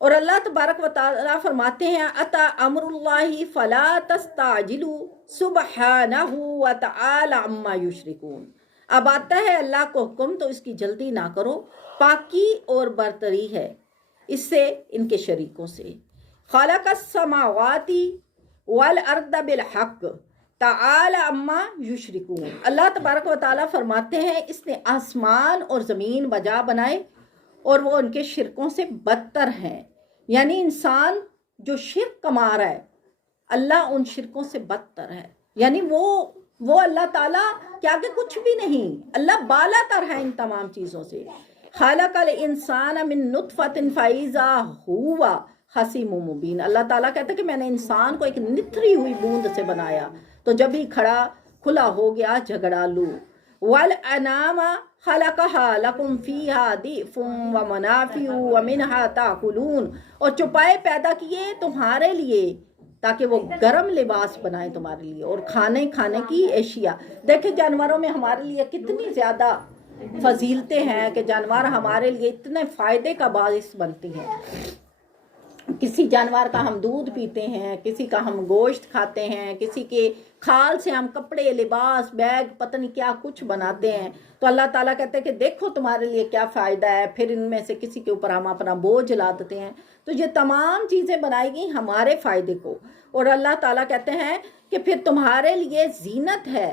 اور اللہ تبارک و تعالیٰ فرماتے ہیں اتا امر اللہ فلا تستعجلوا سبحانہ وتعالی عما یشرکون. اب آتا ہے اللہ کو حکم تو اس کی جلدی نہ کرو، پاکی اور برتری ہے اس سے ان کے شریکوں سے. خلق السماوات والارض بالحق تعالی عما یشرکون. اللہ تبارک و تعالیٰ فرماتے ہیں اس نے آسمان اور زمین بجا بنائے اور وہ ان کے شرکوں سے بدتر ہیں. یعنی انسان جو شرک کما رہا ہے اللہ ان شرکوں سے بدتر ہے. یعنی وہ اللہ تعالیٰ کیا کہ کچھ بھی نہیں، اللہ بالا تر ہے ان تمام چیزوں سے. خلق الانسان من نطفۃ فاذا هو خصیم مبین. اللہ تعالیٰ کہتا ہے کہ میں نے انسان کو ایک نتھری ہوئی بوند سے بنایا تو جب ہی کھلا ہو گیا جھگڑالو. والانعام خلقها لکم فیہا دفء ومنافع ومنها تاکلون. اور چوپائے پیدا کیے تمہارے لیے تاکہ وہ گرم لباس بنائیں تمہارے لیے اور کھانے کی اشیاء. دیکھیں جانوروں میں ہمارے لیے کتنی زیادہ فضیلتیں ہیں کہ جانور ہمارے لیے اتنے فائدے کا باعث بنتی ہیں. کسی جانور کا ہم دودھ پیتے ہیں، کسی کا ہم گوشت کھاتے ہیں، کسی کے کھال سے ہم کپڑے، لباس، بیگ، پتہ نہیں کیا کچھ بناتے ہیں. تو اللہ تعالیٰ کہتے ہیں کہ دیکھو تمہارے لیے کیا فائدہ ہے. پھر ان میں سے کسی کے اوپر ہم اپنا بوجھ لا دیتے ہیں. تو یہ تمام چیزیں بنائی گئی ہمارے فائدے کو. اور اللہ تعالیٰ کہتے ہیں کہ پھر تمہارے لیے زینت ہے.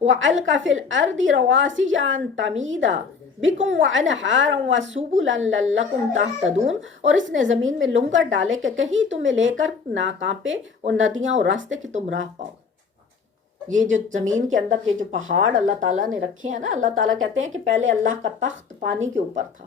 وَأَلْقَ فِي الْأَرْضِ رَوَاسِيَ أَن تَمِيدَ بِكُمْ وَأَنْهَارًا وَسُبُلًا لَعَلَّكُمْ تَهْتَدُونَ، اور اس نے زمین میں لنگر ڈالے کہ کہیں تمہیں لے کر نہ کانپے، اور ندیاں اور راستے کہ تم راہ پاؤ۔ یہ جو زمین کے اندر یہ جو پہاڑ اللہ تعالیٰ نے رکھے ہیں نا، اللہ تعالیٰ کہتے ہیں کہ پہلے اللہ کا تخت پانی کے اوپر تھا،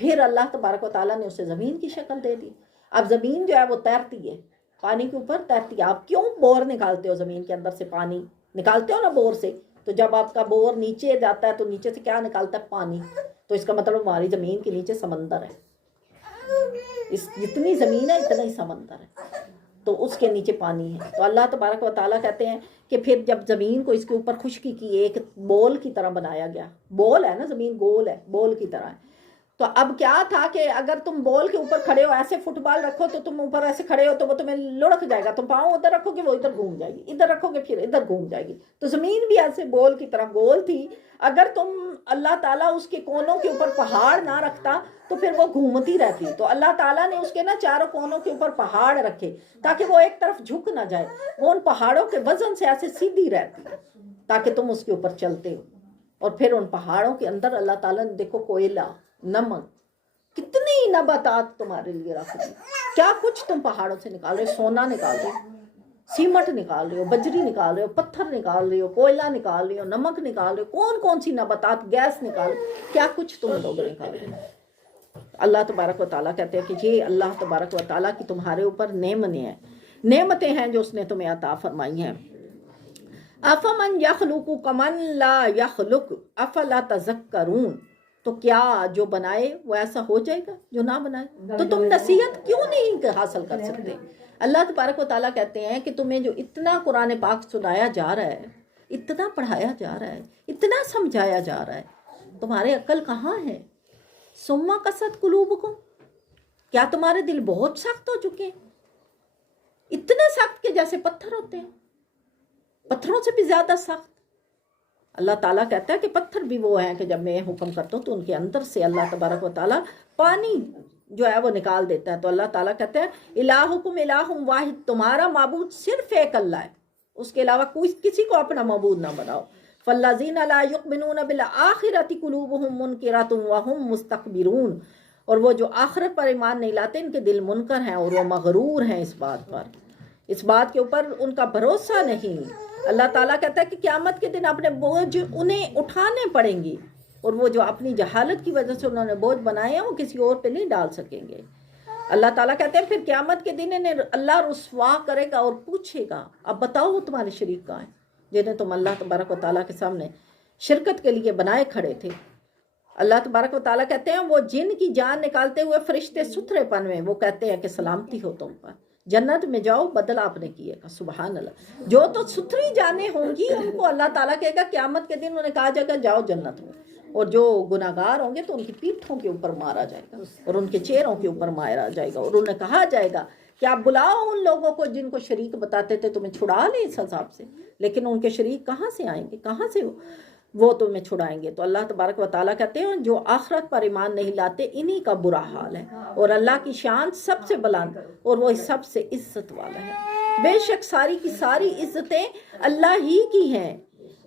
پھر اللہ تبارک و تعالیٰ نے اسے زمین کی شکل دے دی۔ اب زمین جو ہے وہ تیرتی ہے، پانی کے اوپر تیرتی ہے۔ آپ کیوں بور نکالتے ہو زمین کے اندر سے؟ پانی نکالتے ہو نا بور سے، تو جب آپ کا بور نیچے جاتا ہے تو نیچے سے کیا نکالتا ہے؟ پانی۔ تو اس کا مطلب ہماری زمین کے نیچے سمندر ہے، جتنی زمین ہے اتنا ہی سمندر ہے، تو اس کے نیچے پانی ہے۔ تو اللہ تبارک و تعالیٰ کہتے ہیں کہ پھر جب زمین کو اس کے اوپر خشکی کی، ایک بول کی طرح بنایا گیا، بول ہے نا زمین، گول ہے، بول کی طرح ہے۔ تو اب کیا تھا کہ اگر تم بول کے اوپر کھڑے ہو، ایسے فٹ بال رکھو تو تم اوپر ایسے کھڑے ہو تو وہ تمہیں لڑک جائے گا، تم پاؤں ادھر رکھو گے وہ ادھر گھوم جائے گی، ادھر رکھو گے پھر ادھر گھوم جائے گی۔ تو زمین بھی ایسے بول کی طرح گول تھی، اگر تم اللہ تعالیٰ اس کے کونوں کے اوپر پہاڑ نہ رکھتا تو پھر وہ گھومتی رہتی۔ تو اللہ تعالیٰ نے اس کے نا چاروں کونوں کے اوپر پہاڑ رکھے تاکہ وہ ایک طرف جھک نہ جائے، وہ ان پہاڑوں کے وزن سے ایسے سیدھی رہتی تاکہ تم اس کے اوپر چلتے ہو۔ اور پھر ان پہاڑوں کے اندر اللہ تعالیٰ نے دیکھو کوئلہ، نمک، کتنی نباتات تمہارے لیے رکھ دی، کیا کچھ تم پہاڑوں سے نکال رہے ہو، سونا نکال رہے ہو، سیمٹ نکال رہے ہو، بجری نکال رہے ہو، پتھر نکال رہے ہو، کوئلہ نکال رہے ہو، نمک نکال رہے ہو، کون کون سی نباتات، گیس نکال، کیا کچھ تم لوگ نکال رہے ہو۔ اللہ تبارک و تعالیٰ کہتے ہیں کہ یہ اللہ تبارک و تعالیٰ کی تمہارے اوپر نعمتیں ہیں جو اس نے تمہیں عطا فرمائی ہیں۔ افمن یخلق کمن لا یخلق افلا تذکرون، تو کیا جو بنائے وہ ایسا ہو جائے گا جو نہ بنائے؟ تو تم نصیحت کیوں نہیں حاصل کر سکتے؟ اللہ تبارک و تعالیٰ کہتے ہیں کہ تمہیں جو اتنا قرآن پاک سنایا جا رہا ہے، اتنا پڑھایا جا رہا ہے، اتنا سمجھایا جا رہا ہے، تمہارے عقل کہاں ہے؟ ثم قست قلوبکم، کیا تمہارے دل بہت سخت ہو چکے ہیں؟ اتنے سخت کہ جیسے پتھر ہوتے ہیں، پتھروں سے بھی زیادہ سخت۔ اللہ تعالیٰ کہتا ہے کہ پتھر بھی وہ ہیں کہ جب میں حکم کرتا ہوں تو ان کے اندر سے اللہ تبارک و تعالیٰ پانی جو ہے وہ نکال دیتا ہے۔ تو اللہ تعالیٰ کہتا ہے الہکم الہ واحد، تمہارا معبود صرف ایک اللہ ہے، اس کے علاوہ کسی کو اپنا معبود نہ بناؤ۔ فالذین لا یؤمنون بالآخرۃ قلوبہم منکرۃ وہم مستکبرون، اور وہ جو آخرت پر ایمان نہیں لاتے ان کے دل منکر ہیں اور وہ مغرور ہیں اس بات پر، اس بات کے اوپر ان کا بھروسہ نہیں۔ اللہ تعالیٰ کہتا ہے کہ قیامت کے دن اپنے بوجھ انہیں اٹھانے پڑیں گی، اور وہ جو اپنی جہالت کی وجہ سے انہوں نے بوجھ بنائے ہیں وہ کسی اور پہ نہیں ڈال سکیں گے۔ اللہ تعالیٰ کہتے ہیں پھر قیامت کے دن انہیں اللہ رسوا کرے گا اور پوچھے گا اب بتاؤ وہ تمہارے شریک کہاں ہیں جنہیں تم اللہ تبارک و تعالیٰ کے سامنے شرکت کے لیے بنائے کھڑے تھے۔ اللہ تبارک و تعالیٰ کہتے ہیں وہ جن کی جان نکالتے ہوئے فرشتے ستھرے پن میں وہ کہتے ہیں کہ سلامتی ہو تم پر، جنت میں جاؤ، بدل آپ نے کیے گا۔ سبحان اللہ، جو تو ستھری جانیں ہوں گی ان کو اللہ تعالیٰ کہے گا قیامت کے دن انہیں کہا جائے گا جاؤ جنت میں، اور جو گناہگار ہوں گے تو ان کی پیٹھوں کے اوپر مارا جائے گا اور ان کے چہروں کے اوپر مارا جائے گا، اور انہیں کہا جائے گا کہ آپ بلاؤ ان لوگوں کو جن کو شریک بتاتے تھے تمہیں چھڑا لیں اس عذاب سے، لیکن ان کے شریک کہاں سے آئیں گے، کہاں سے وہ تمہیں چھڑائیں گے۔ تو اللہ تبارک و تعالیٰ کہتے ہیں جو آخرت پر ایمان نہیں لاتے انہی کا برا حال ہے، اور اللہ کی شان سب سے بلند اور وہ سب سے عزت والا ہے۔ بے شک ساری کی ساری عزتیں اللہ ہی کی ہیں۔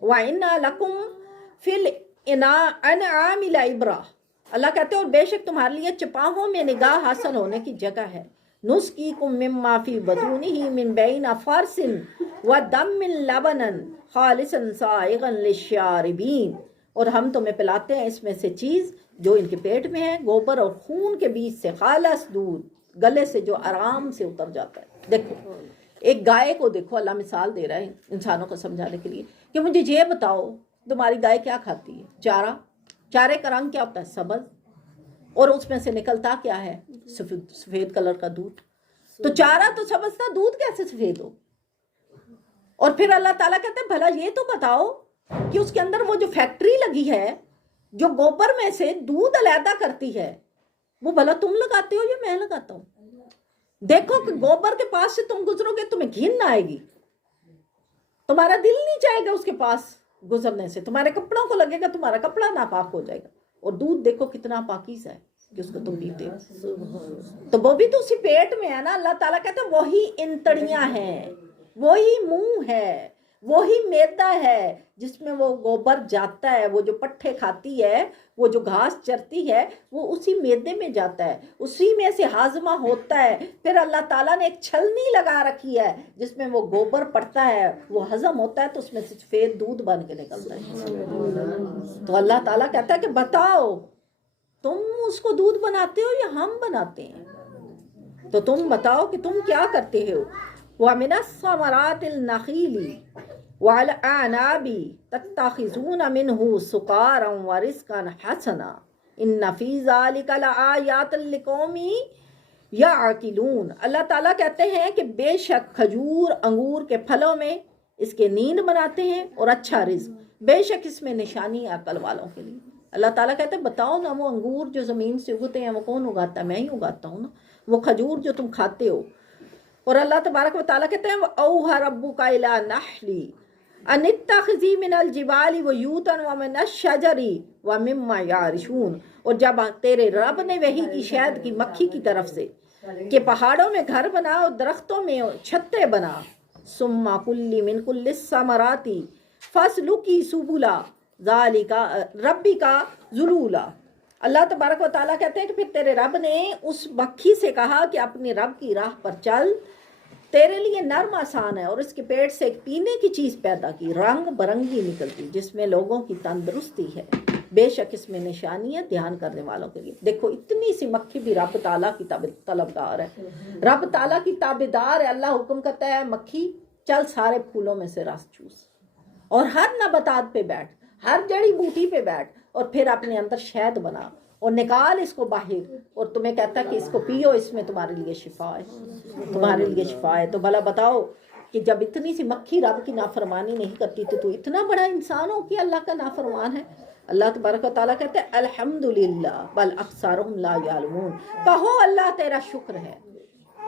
وَإِنَّ لَكُمْ فِي الْأَنْعَامِ لَعِبْرَةً، اللہ کہتے ہیں اور بے شک تمہارے لیے چپاہوں میں نگاہ حاصل ہونے کی جگہ ہے۔ نُسْقِيكُم مِّمَّا فِي بُطُونِهِ مِن بَيْنِ فَرْثٍ وَدَمٍ لَبَنًا خالصاً سائغاً للشاربین، اور ہم تمہیں پلاتے ہیں اس میں سے چیز جو ان کے پیٹ میں ہے، گوبر اور خون کے بیچ سے خالص دودھ، گلے سے جو آرام سے اتر جاتا ہے۔ دیکھو ایک گائے کو دیکھو، اللہ مثال دے رہا ہے انسانوں کو سمجھانے کے لیے کہ مجھے یہ بتاؤ تمہاری گائے کیا کھاتی ہے؟ چارہ، چارے کا رنگ کیا ہوتا ہے؟ سبز، اور اس میں سے نکلتا کیا ہے؟ سفید کلر کا دودھ۔ تو چارہ تو سبز تھا، دودھ کیسے سفید ہو؟ اور پھر اللہ تعالیٰ کہتے ہیں بھلا یہ تو بتاؤ کہ اس کے اندر وہ جو فیکٹری لگی ہے جو گوبر میں سے دودھ علیحدہ کرتی ہے، وہ بھلا تم لگاتے ہو یا میں لگاتا ہوں؟ دیکھو کہ گوبر کے پاس سے تم گزرو گے تمہیں گھن آئے گی، تمہارا دل نہیں چاہے گا اس کے پاس گزرنے سے، تمہارے کپڑوں کو لگے گا تمہارا کپڑا ناپاک ہو جائے گا، اور دودھ دیکھو کتنا پاکیزہ ہے کہ اس کو تم پیتے ہو، تو وہ بھی تو اسی پیٹ میں ہے نا۔ اللہ تعالیٰ کہتے ہیں وہی انتڑیاں ہیں، وہی منہ ہے، وہی میدا ہے جس میں وہ گوبر جاتا ہے، وہ جو پٹھے کھاتی ہے، وہ جو گھاس چرتی ہے، وہ اسی میدے میں جاتا ہے، اسی میں سے ہاضمہ ہوتا ہے۔ پھر اللہ تعالیٰ نے ایک چھلنی لگا رکھی ہے جس میں وہ گوبر پڑتا ہے، وہ ہضم ہوتا ہے تو اس میں سے سفید دودھ بن کے نکلتا ہے۔ تو اللہ تعالیٰ کہتا ہے کہ بتاؤ تم اس کو دودھ بناتے ہو یا ہم بناتے ہیں؟ تو تم بتاؤ کہ تم کیا کرتے ہو۔ وَمِنَ الثَّمَرَاتِ النَّخِيلِ وَالْأَعْنَابِ تَتَّخِذُونَ مِنْهُ سُقَارًا وَرِزْقًا حَسَنًا إِنَّ فِي ذَلِكَ لَآيَاتٍ لِقَوْمٍ يَعْقِلُونَ۔ اللہ تعالیٰ کہتے ہیں کہ بے شک کھجور انگور کے پھلوں میں اس کے نیند بناتے ہیں اور اچھا رزق، بے شک اس میں نشانی ہے عقل والوں کے لیے۔ اللہ تعالیٰ کہتے ہیں بتاؤ نا، وہ انگور جو زمین سے اگتے ہیں وہ کون اگاتا ہے؟ میں ہی اگاتا ہوں نا۔ وہ کھجور جو تم کھاتے ہو، اور اللہ تبارک و تعالیٰ کہتے ہیں وَأَوْحَى رَبُّكَ إِلَى النَّحْلِ أَنِ اتَّخِذِي مِنَ الْجِبَالِ بُيُوتًا وَمِنَ الشَّجَرِ وَمِمَّا يَعْرِشُونَ۔ اور جب تیرے رب نے وحی کی شہد کی مکھی کی طرف سے کہ پہاڑوں میں گھر بنا اور درختوں میں چھتے بنا، ثُمَّ كُلِّ مِن كُلِّ الثَّمَرَاتِ فَاسْلُكِي سُبُلَ ذَلِكَ رَبِّكَ ذُلُولًا۔ اللہ تبارک و تعالیٰ کہتے ہیں کہ پھر تیرے رب نے اس مکھی سے کہا کہ اپنے رب کی راہ پر چل، تیرے لیے نرم آسان ہے، اور اس کے پیٹ سے ایک پینے کی چیز پیدا کی، رنگ برنگی نکلتی، جس میں لوگوں کی تندرستی ہے، بے شک اس میں نشانی ہے دھیان کرنے والوں کے لیے۔ دیکھو اتنی سی مکھی بھی رب تعالیٰ کی طلبدار ہے، رب تعالیٰ کی تابعدار ہے۔ اللہ حکم کرتا ہے مکھی چل سارے پھولوں میں سے رس چوس، اور ہر نباتات پہ بیٹھ، ہر جڑی بوٹی پہ بیٹھ، اور پھر اپنے اندر شہد بنا اور نکال اس کو باہر، اور تمہیں کہتا ہے کہ اس کو پیو، اس میں تمہارے لیے شفا ہے، تمہارے لیے شفا ہے۔ تو بھلا بتاؤ کہ جب اتنی سی مکھی رب کی نافرمانی نہیں کرتی تو اتنا بڑا انسان ہو کہ اللہ کا نافرمان ہے۔ اللہ تبارک و تعالیٰ کہتے ہیں الحمدللہ بل اکثرہم لا یعلمون۔ کہو اللہ تیرا شکر ہے،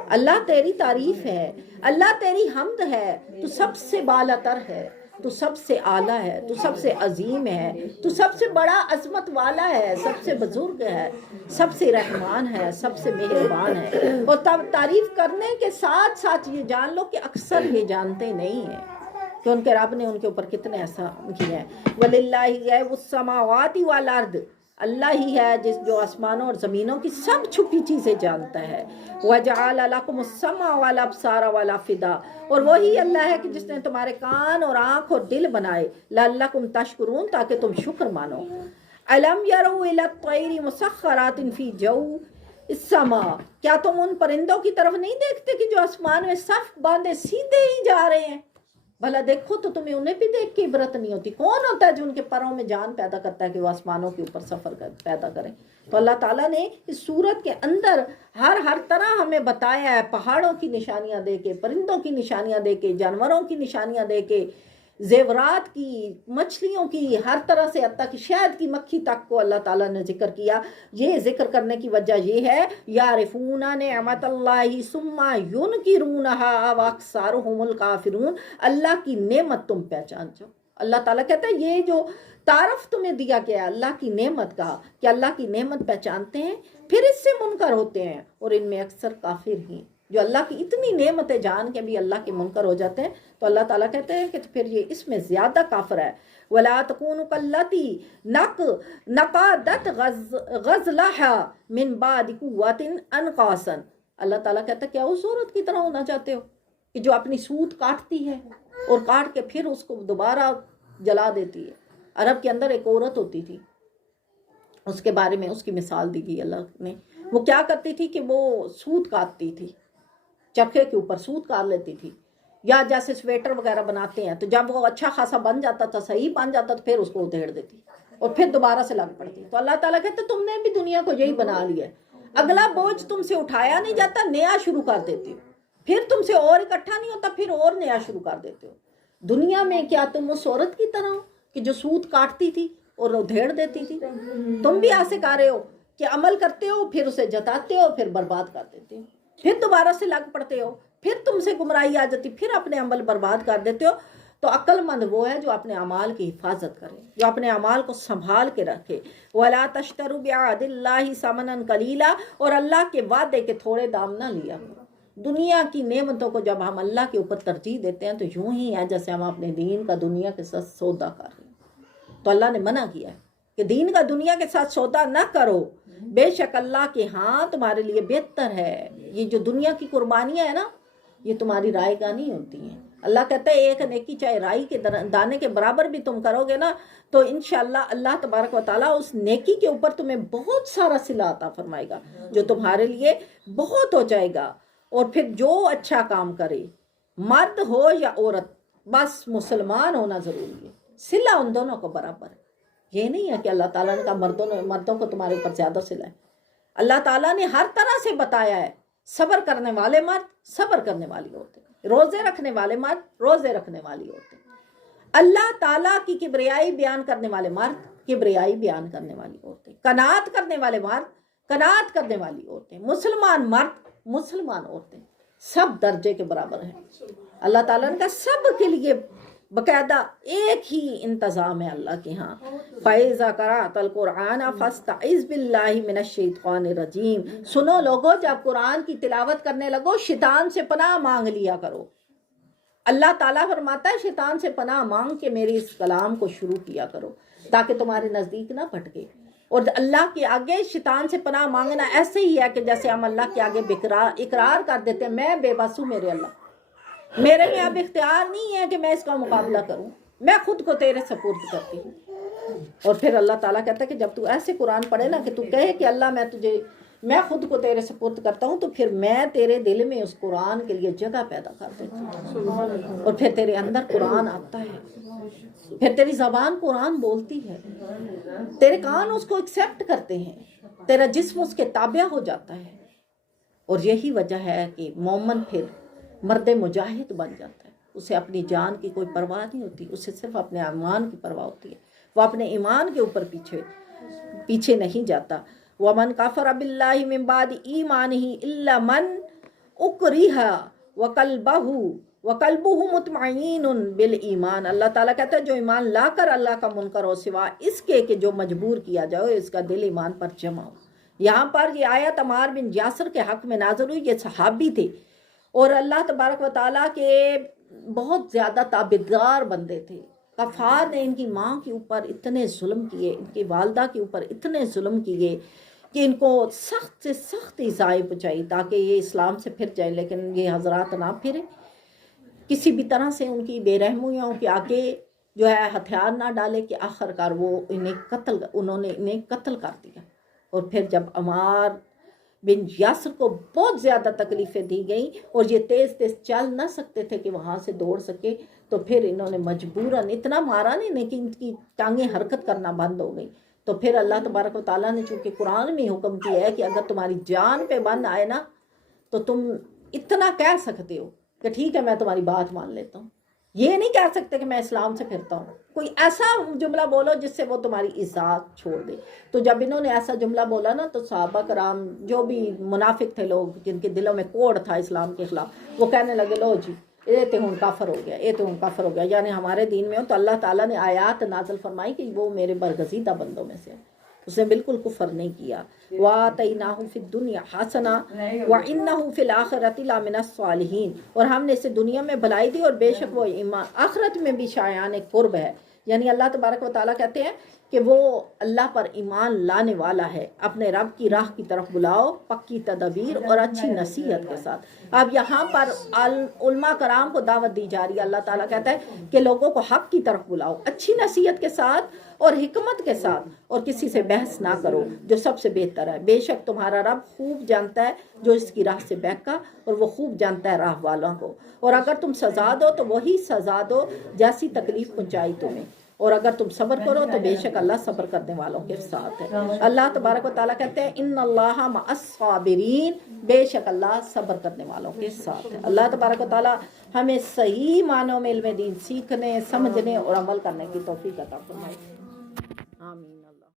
اللہ تیری تعریف ہے، اللہ تیری حمد ہے، تو سب سے بالاتر ہے، تو سب سے اعلیٰ ہے، تو سب سے عظیم ہے، تو سب سے بڑا عظمت والا ہے، سب سے بزرگ ہے، سب سے رحمان ہے، سب سے مہربان ہے۔ اور تب تعریف کرنے کے ساتھ ساتھ یہ جان لو کہ اکثر یہ جانتے نہیں ہیں کہ ان کے رب نے ان کے اوپر کتنے احسان کیے ہیں۔ وَلِلَّهِ غَيْبُ السَّمَاوَاتِ وَالْأَرْضِ، اللہ ہی ہے جس جو آسمانوں اور زمینوں کی سب چھپی چیزیں جانتا ہے۔ وَجَعَلَ لَكُمُ السَّمْعَ وَالْأَبْصَارَ وَالْأَفْئِدَةَ، اور وہی اللہ ہے کہ جس نے تمہارے کان اور آنکھ اور دل بنائے، لَعَلَّكُمْ تَشْكُرُونَ، تاکہ تم شکر مانو۔ أَلَمْ يَرَوْا إِلَى الطَّيْرِ مُسَخَّرَاتٍ فِي جَوِّ السَّمَاءِ، کیا تم ان پرندوں کی طرف نہیں دیکھتے کہ جو آسمان میں صف باندھے سیدھے ہی جا رہے ہیں؟ بھلا دیکھو تو تمہیں انہیں بھی دیکھ کے عبرت نہیں ہوتی؟ کون ہوتا ہے جو ان کے پروں میں جان پیدا کرتا ہے کہ وہ آسمانوں کے اوپر سفر پیدا کریں؟ تو اللہ تعالیٰ نے اس صورت کے اندر ہر طرح ہمیں بتایا ہے، پہاڑوں کی نشانیاں دے کے، پرندوں کی نشانیاں دے کے، جانوروں کی نشانیاں دے کے، زیورات کی، مچھلیوں کی، ہر طرح سے، حتیٰ کہ شہد کی مکھی تک کو اللہ تعالیٰ نے ذکر کیا۔ یہ ذکر کرنے کی وجہ یہ ہے یعرفون نعمت اللہ ثم ینکرونہا واکثرہم الکافرون، اللہ کی نعمت تم پہچان جاؤ۔ اللہ تعالیٰ کہتا ہے یہ جو تعارف تمہیں دیا گیا ہے اللہ کی نعمت کا، کہ اللہ کی نعمت پہچانتے ہیں پھر اس سے منکر ہوتے ہیں، اور ان میں اکثر کافر ہیں جو اللہ کی اتنی نعمتیں جان کے بھی اللہ کے منکر ہو جاتے ہیں۔ تو اللہ تعالیٰ کہتے ہیں کہ پھر یہ اس میں زیادہ کافر ہے۔ وَلَا تَكُونُوا كَالَّتِي نَقَضَتْ غَزْلَهَا مِن بَعْدِ قُوَّةٍ أَنْقَاصًا، اللہ تعالیٰ کہتا ہے کیا اس عورت کی طرح ہونا چاہتے ہو کہ جو اپنی سوت کاٹتی ہے اور کاٹ کے پھر اس کو دوبارہ جلا دیتی ہے؟ عرب کے اندر ایک عورت ہوتی تھی، اس کے بارے میں اس کی مثال دی گئی اللہ نے۔ وہ کیا کرتی تھی کہ وہ سوت کاٹتی تھی، چرخے کے اوپر سوت کاٹ لیتی تھی، یا جیسے سویٹر وغیرہ بناتے ہیں تو جب وہ اچھا خاصا بن جاتا تھا، صحیح بن جاتا تو پھر اس کو ادھیڑ دیتی اور پھر دوبارہ سے لگ پڑتی۔ تو اللہ تعالیٰ کہتے تم نے بھی دنیا کو یہی بنا لیا ہے، اگلا بوجھ تم سے اٹھایا نہیں جاتا، نیا شروع کر دیتے ہو، پھر تم سے اور اکٹھا نہیں ہوتا، پھر اور نیا شروع کر دیتے ہو۔ دنیا میں کیا تم اس عورت کی طرح ہو کہ جو سوت کاٹتی تھی اور ادھیڑ دیتی تھی؟ تم بھی ایسے کر رہے ہو کہ عمل کرتے ہو، پھر اسے جتاتے ہو، پھر برباد کر دیتے ہو، پھر دوبارہ سے لگ پڑتے ہو، پھر تم سے گمراہی آ جاتی، پھر اپنے عمل برباد کر دیتے ہو۔ تو عقل مند وہ ہے جو اپنے اعمال کی حفاظت کرے، جو اپنے اعمال کو سنبھال کے رکھے۔ وَلَا تَشْتَرُوا بِعَهْدِ اللَّهِ ثَمَنًا قَلِيلًا، اور اللہ کے وعدے کے تھوڑے دام نہ لیا کرو۔ دنیا کی نعمتوں کو جب ہم اللہ کے اوپر ترجیح دیتے ہیں تو یوں ہی ہے جیسے ہم اپنے دین کا دنیا کے ساتھ سودا کر رہے ہیں. تو اللہ نے منع کیا ہے کہ دین کا دنیا کے ساتھ سودا نہ کرو، بے شک اللہ کے ہاں تمہارے لیے بہتر ہے. یہ جو دنیا کی قربانیاں ہیں نا، یہ تمہاری رائے گاہ نہیں ہوتی ہیں. اللہ کہتا ہے ایک نیکی چاہے رائی کے دانے کے برابر بھی تم کرو گے نا تو انشاءاللہ اللہ تبارک و تعالیٰ اس نیکی کے اوپر تمہیں بہت سارا صلہ عطا فرمائے گا جو تمہارے لیے بہت ہو جائے گا. اور پھر جو اچھا کام کرے، مرد ہو یا عورت، بس مسلمان ہونا ضروری ہے. صلہ ان دونوں کو برابر ہے. یہ نہیں ہے کہ اللہ تعالیٰ نے کہا مردوں کو تمہارے اوپر زیادہ صلہ ہے. اللہ تعالیٰ نے ہر طرح سے بتایا ہے. صبر کرنے والے مرد صبر کرنے والی ہوتے، روزے رکھنے والے مرد روزے رکھنے والی ہوتے. اللہ تعالیٰ کی کبریائی بیان کرنے والے مرد کبریائی بیان کرنے والی ہوتے، قناعت کرنے والے مرد قناعت کرنے والی ہوتے، مسلمان مرد مسلمان عورتیں سب درجے کے برابر ہیں. اللہ تعالیٰ نے کہا سب کے لیے باقاعدہ ایک ہی انتظام ہے اللہ کے ہاں. فَإِذَا قَرَأْتَ الْقُرْآنَ فَاسْتَعِذْ بِاللَّهِ مِنَ الشَّيْطَانِ الرَّجِيمِ. سنو لوگو، جب قرآن کی تلاوت کرنے لگو شیطان سے پناہ مانگ لیا کرو. اللہ تعالیٰ فرماتا ہے شیطان سے پناہ مانگ کے میرے اس کلام کو شروع کیا کرو تاکہ تمہارے نزدیک نہ پھٹکے. اور اللہ کے آگے شیطان سے پناہ مانگنا ایسے ہی ہے کہ جیسے ہم اللہ کے آگے اقرار کر دیتے ہیں میں بے بس ہوں میرے اللہ، میرے میں اب اختیار نہیں ہے کہ میں اس کا مقابلہ کروں، میں خود کو تیرے سپرد کرتی ہوں. اور پھر اللہ تعالیٰ کہتا ہے کہ جب تو ایسے قرآن پڑھے نا کہ تو کہے کہ اللہ میں خود کو تیرے سپرد کرتا ہوں، تو پھر میں تیرے دل میں اس قرآن کے لیے جگہ پیدا کر دیتا ہوں اور پھر تیرے اندر قرآن آتا ہے، پھر تیری زبان قرآن بولتی ہے، تیرے کان اس کو ایکسیپٹ کرتے ہیں، تیرا جسم اس کے تابع ہو جاتا ہے. اور یہی وجہ ہے کہ مومن پھر مرد مجاہد بن جاتا ہے. اسے اپنی جان کی کوئی پرواہ نہیں ہوتی، اسے صرف اپنے ایمان کی پرواہ ہوتی ہے. وہ اپنے ایمان کے اوپر پیچھے نہیں جاتا. وَمَنْ كَفَرَ بِاللَّهِ مِنْ بَعْدِ إِيمَانِهِ إِلَّا مَنْ أُكْرِهَ وَقَلْبُهُ مُطْمَئِنٌ بِالْإِيمَانِ. اللہ تعالیٰ کہتا ہے جو ایمان لا کر اللہ کا منکر ہو سوا اس کے کہ جو مجبور کیا جائے اس کا دل ایمان پر جمع ہو. یہاں پر یہ آیت عمار بن یاسر کے حق میں نازل ہوئی. یہ صحابی تھے اور اللہ تبارک و تعالیٰ کے بہت زیادہ تابعدار بندے تھے. کفار نے ان کی ماں کے اوپر اتنے ظلم کیے، ان کی والدہ کے اوپر اتنے ظلم کیے کہ ان کو سخت سے سخت ایذائیں پہنچائی تاکہ یہ اسلام سے پھر جائیں، لیکن یہ حضرات نہ پھرے. کسی بھی طرح سے ان کی بے رحمیوں کے آگے جو ہے ہتھیار نہ ڈالے کہ آخر کار انہوں نے انہیں قتل کر دیا. اور پھر جب عمار بن یاسر کو بہت زیادہ تکلیفیں دی گئیں اور یہ تیز چل نہ سکتے تھے کہ وہاں سے دوڑ سکے، تو پھر انہوں نے مجبوراً اتنا مارا نہیں کہ ان کی ٹانگیں حرکت کرنا بند ہو گئی. تو پھر اللہ تبارک و تعالیٰ نے چونکہ قرآن میں حکم کیا ہے کہ اگر تمہاری جان پہ بند آئے نا تو تم اتنا کہہ سکتے ہو کہ ٹھیک ہے میں تمہاری بات مان لیتا ہوں. یہ نہیں کہہ سکتے کہ میں اسلام سے پھرتا ہوں. کوئی ایسا جملہ بولو جس سے وہ تمہاری عزت چھوڑ دے. تو جب انہوں نے ایسا جملہ بولا نا تو صحابہ کرام جو بھی منافق تھے لوگ جن کے دلوں میں کوڑ تھا اسلام کے خلاف، وہ کہنے لگے لو جی یہ تو ہن کافر ہو گیا، یہ تو ہن کافر ہو گیا، یعنی ہمارے دین میں ہو. تو اللہ تعالیٰ نے آیات نازل فرمائی کہ وہ میرے برگزیدہ بندوں میں سے ہے، اس نے بالکل کفر نہیں کیا. وَآتَيْنَاهُ فِي الدُّنْيَا حَسَنَةً وَإِنَّهُ فِي الْآخِرَةِ لَمِنَ الصَّالِحِينَ. اور ہم نے اسے دنیا میں بھلائی دی اور بے شک وہ آخرت میں بھی شایان قرب ہے. یعنی اللہ تبارک و تعالیٰ کہتے ہیں کہ وہ اللہ پر ایمان لانے والا ہے. اپنے رب کی راہ کی طرف بلاؤ پکی تدبیر اور اچھی نصیحت کے ساتھ. اب یہاں پر علماء کرام کو دعوت دی جا رہی ہے. اللہ تعالیٰ کہتا ہے کہ لوگوں کو حق کی طرف بلاؤ اچھی نصیحت کے ساتھ اور حکمت کے ساتھ، اور کسی سے بحث نہ کرو جو سب سے بہتر ہے. بے شک تمہارا رب خوب جانتا ہے جو اس کی راہ سے بہکا، اور وہ خوب جانتا ہے راہ والوں کو. اور اگر تم سزا دو تو وہی سزا دو جیسی تکلیف پہنچائی تمہیں، اور اگر تم صبر کرو تو بے شک اللہ صبر کرنے والوں کے ساتھ ہے. اللہ تبارک و تعالیٰ کہتے ہیں ان اللہ مع الصابرین، بے شک اللہ صبر کرنے والوں کے ساتھ ہے. اللہ تبارک و تعالیٰ ہمیں صحیح معنوں میں علم دین سیکھنے، سمجھنے اور عمل کرنے کی توفیق عطا فرمائے. آمین.